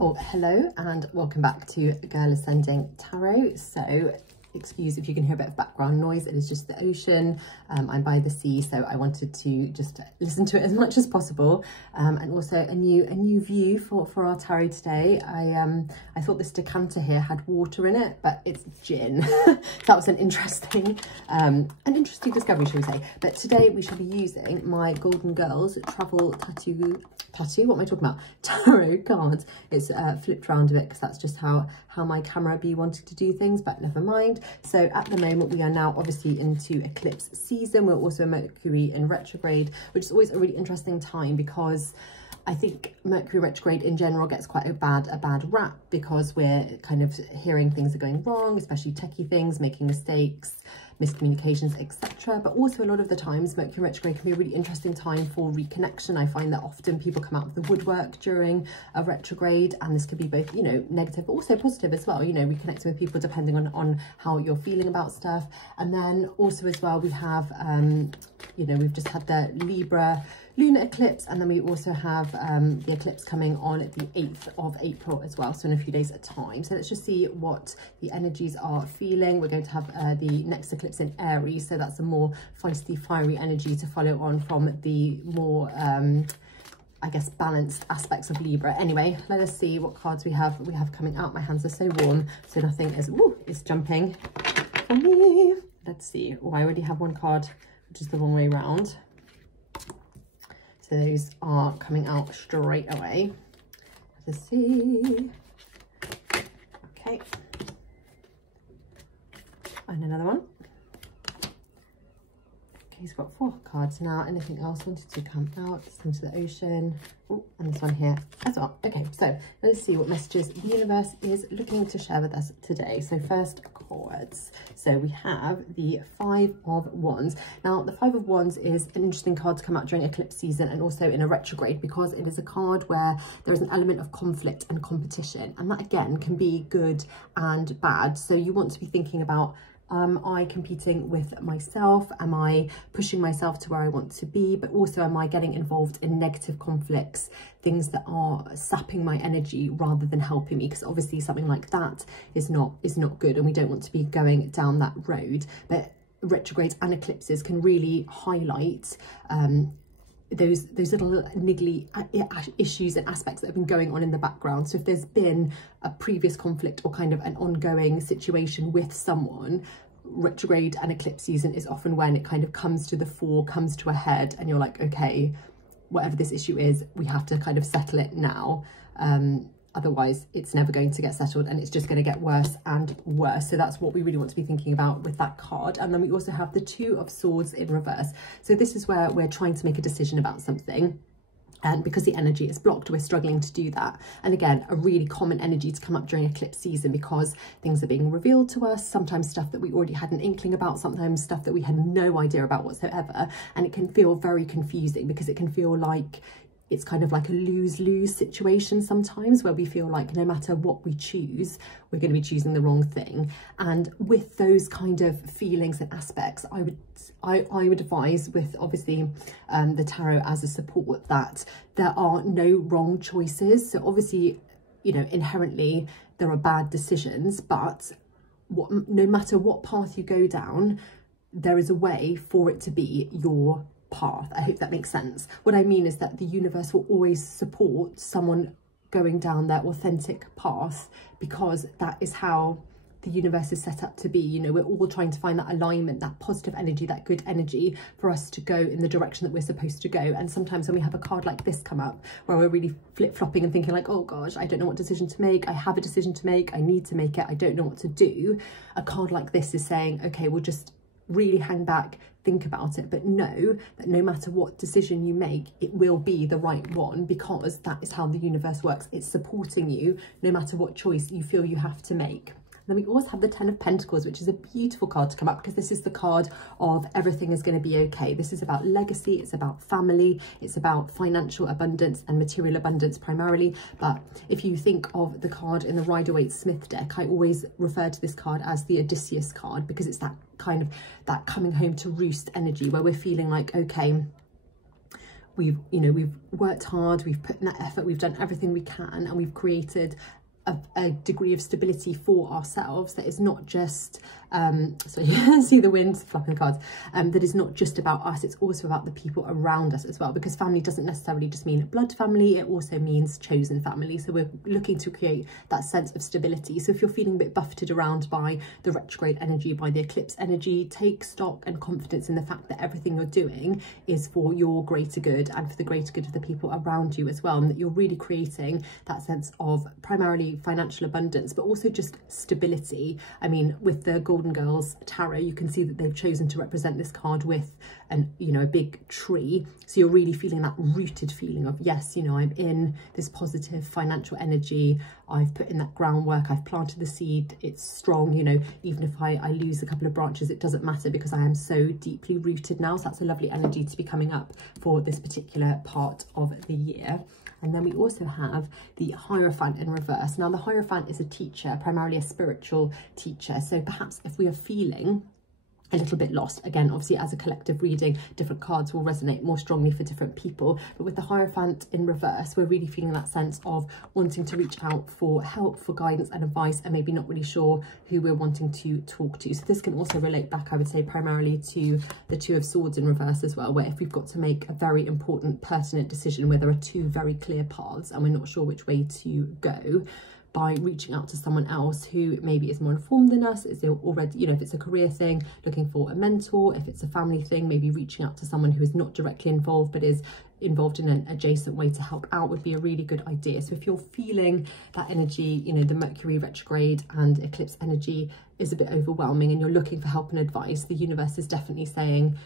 Oh, hello and welcome back to Girl Ascending Tarot. So excuse if you can hear a bit of background noise, it is just the ocean. I'm by the sea, so I wanted to just listen to it as much as possible, and also a new view for our tarot today. I thought this decanter here had water in it, but it's gin. So that was an interesting discovery, shall we say. But today we shall be using my Golden Girls travel tattoo, what am I talking about? Tarot cards. It's flipped around a bit because that's just how my camera be wanting to do things, but never mind. So at the moment we are now obviously into eclipse season. We're also Mercury in retrograde, which is always a really interesting time because I think Mercury retrograde in general gets quite a bad rap because we're kind of hearing things are going wrong, especially techie things, making mistakes, miscommunications, etc. But also a lot of the times Mercury retrograde can be a really interesting time for reconnection. I find that often people come out of the woodwork during a retrograde, and this could be both, you know, negative but also positive as well, you know, reconnecting with people depending on how you're feeling about stuff. And then also as well we have you know, we've just had the Libra lunar eclipse, and then we also have the eclipse coming on at the 8th of April as well, so in a few days at a time. So let's just see what the energies are feeling. We're going to have the next eclipse in Aries, so that's a more feisty, fiery energy to follow on from the more I guess balanced aspects of Libra. Anyway, let us see what cards we have coming out. My hands are so warm, so nothing is jumping for me. Let's see. Oh, I already have one card which is the wrong way round. So those are coming out straight away. Let's see. Okay. And another one. Okay, he's got 4 cards now. Anything else wanted to come out? Into the ocean. Oh, and this one here as well. Okay, so let's see what messages the universe is looking to share with us today. So first, cards. So we have the 5 of Wands. Now, the 5 of Wands is an interesting card to come out during eclipse season and also in a retrograde, because it is a card where there is an element of conflict and competition, and that again can be good and bad. So you want to be thinking about, am I competing with myself? Am I pushing myself to where I want to be? But also, am I getting involved in negative conflicts, things that are sapping my energy rather than helping me? Because obviously something like that is not good, and we don't want to be going down that road. But retrogrades and eclipses can really highlight those little niggly issues and aspects that have been going on in the background. So if there's been a previous conflict or kind of an ongoing situation with someone, retrograde and eclipse season is often when it kind of comes to the fore, comes to a head, and you're like, okay, whatever this issue is, we have to kind of settle it now. Otherwise it's never going to get settled, and it's just going to get worse and worse. So that's what we really want to be thinking about with that card. And then we also have the 2 of Swords in reverse. So this is where we're trying to make a decision about something, and because the energy is blocked, we're struggling to do that. And again, a really common energy to come up during eclipse season, because things are being revealed to us, sometimes stuff that we already had an inkling about, sometimes stuff that we had no idea about whatsoever. And it can feel very confusing, because it can feel like it's kind of like a lose-lose situation sometimes, where we feel like no matter what we choose, we're going to be choosing the wrong thing. And with those kind of feelings and aspects, I would advise, with obviously the tarot as a support, that there are no wrong choices. So obviously, you know, inherently there are bad decisions, but no matter what path you go down, there is a way for it to be your path. I hope that makes sense. What I mean is that the universe will always support someone going down their authentic path, because that is how the universe is set up to be. You know, we're all trying to find that alignment, that positive energy, that good energy for us to go in the direction that we're supposed to go. And sometimes when we have a card like this come up, where we're really flip-flopping and thinking like, oh gosh, I don't know what decision to make, I have a decision to make, I need to make it, I don't know what to do, a card like this is saying, okay, we'll just really hang back, think about it, but know that no matter what decision you make, it will be the right one, because that is how the universe works. It's supporting you no matter what choice you feel you have to make. Then we also have the 10 of Pentacles, which is a beautiful card to come up, because this is the card of everything is going to be okay. This is about legacy, it's about family, it's about financial abundance and material abundance primarily. But if you think of the card in the Rider-Waite-Smith deck, I always refer to this card as the Odysseus card, because it's that kind of that coming home to roost energy, where we're feeling like, okay, we've worked hard, we've put in that effort, we've done everything we can, and we've created a degree of stability for ourselves that is not just so you can see the wind flapping the cards, that is not just about us, it's also about the people around us as well, because family doesn't necessarily just mean blood family, it also means chosen family. So we're looking to create that sense of stability. So if you're feeling a bit buffeted around by the retrograde energy, by the eclipse energy, take stock and confidence in the fact that everything you're doing is for your greater good and for the greater good of the people around you as well, and that you're really creating that sense of primarily financial abundance, but also just stability. I mean, with the Golden Girls tarot, you can see that they've chosen to represent this card with an, a big tree. So you're really feeling that rooted feeling of, yes, I'm in this positive financial energy, I've put in that groundwork, I've planted the seed, it's strong, even if I lose a couple of branches, it doesn't matter because I am so deeply rooted now. So that's a lovely energy to be coming up for this particular part of the year. And then we also have the Hierophant in reverse. Now the Hierophant is a teacher, primarily a spiritual teacher. So perhaps if we are feeling a little bit lost, again, obviously as a collective reading, different cards will resonate more strongly for different people. But with the Hierophant in reverse, we're really feeling that sense of wanting to reach out for help, for guidance and advice, and maybe not really sure who we're wanting to talk to. So this can also relate back, I would say, primarily to the Two of Swords in reverse as well, where if we've got to make a very important, pertinent decision where there are two very clear paths and we're not sure which way to go, by reaching out to someone else who maybe is more informed than us, is already, if it's a career thing, looking for a mentor, if it's a family thing, maybe reaching out to someone who is not directly involved but is involved in an adjacent way to help out would be a really good idea. So if you're feeling that energy, the Mercury retrograde and eclipse energy is a bit overwhelming and you're looking for help and advice, the universe is definitely saying,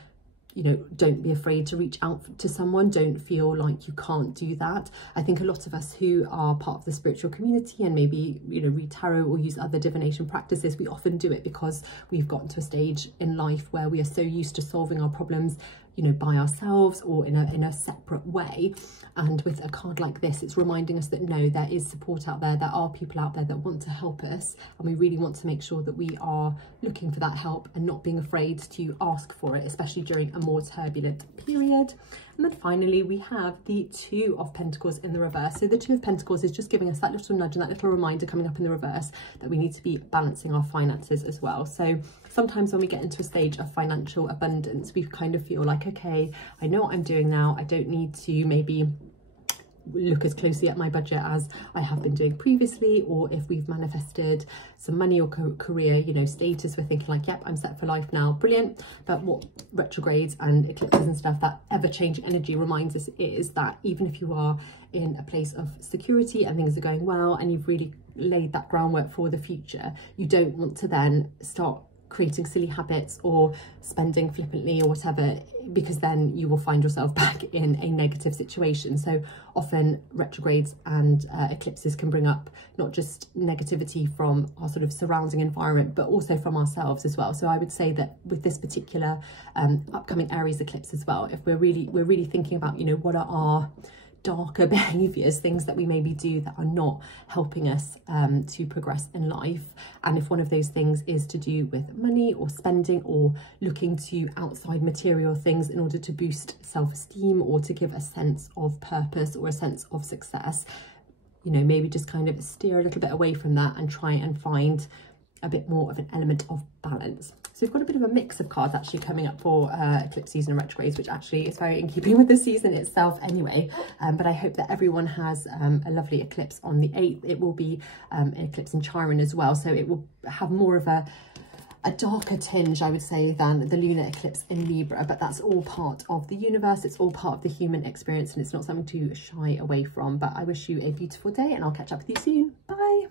don't be afraid to reach out to someone. Don't feel like you can't do that. I think a lot of us who are part of the spiritual community and maybe, read tarot or use other divination practices, we often do it because we've gotten to a stage in life where we are so used to solving our problems, by ourselves or in a separate way. And with a card like this, it's reminding us that no, there is support out there. There are people out there that want to help us, and we really want to make sure that we are looking for that help and not being afraid to ask for it, especially during a more turbulent period. And then finally, we have the Two of Pentacles in the reverse. So the Two of Pentacles is just giving us that little nudge and that little reminder coming up in the reverse that we need to be balancing our finances as well. So sometimes when we get into a stage of financial abundance, we kind of feel like, okay, I know what I'm doing now. I don't need to maybe look as closely at my budget as I have been doing previously, or if we've manifested some money or career, status, we're thinking like, yep, I'm set for life now, brilliant. But what retrogrades and eclipses and stuff, that ever-changing energy reminds us is that even if you are in a place of security and things are going well and you've really laid that groundwork for the future, you don't want to then start creating silly habits or spending flippantly or whatever, because then you will find yourself back in a negative situation. So often retrogrades and eclipses can bring up not just negativity from our sort of surrounding environment, but also from ourselves as well. So I would say that with this particular upcoming Aries eclipse as well, if we're really thinking about, what are our darker behaviors, things that we maybe do that are not helping us to progress in life. And if one of those things is to do with money or spending or looking to outside material things in order to boost self-esteem or to give a sense of purpose or a sense of success, maybe just kind of steer a little bit away from that and try and find a bit more of an element of balance. So we've got a bit of a mix of cards actually coming up for eclipse season and retrogrades, which actually is very in keeping with the season itself anyway. But I hope that everyone has a lovely eclipse on the 8th. It will be an eclipse in Chiron as well, so it will have more of a darker tinge, I would say, than the lunar eclipse in Libra, but that's all part of the universe. It's all part of the human experience, and it's not something to shy away from. But I wish you a beautiful day, and I'll catch up with you soon. Bye.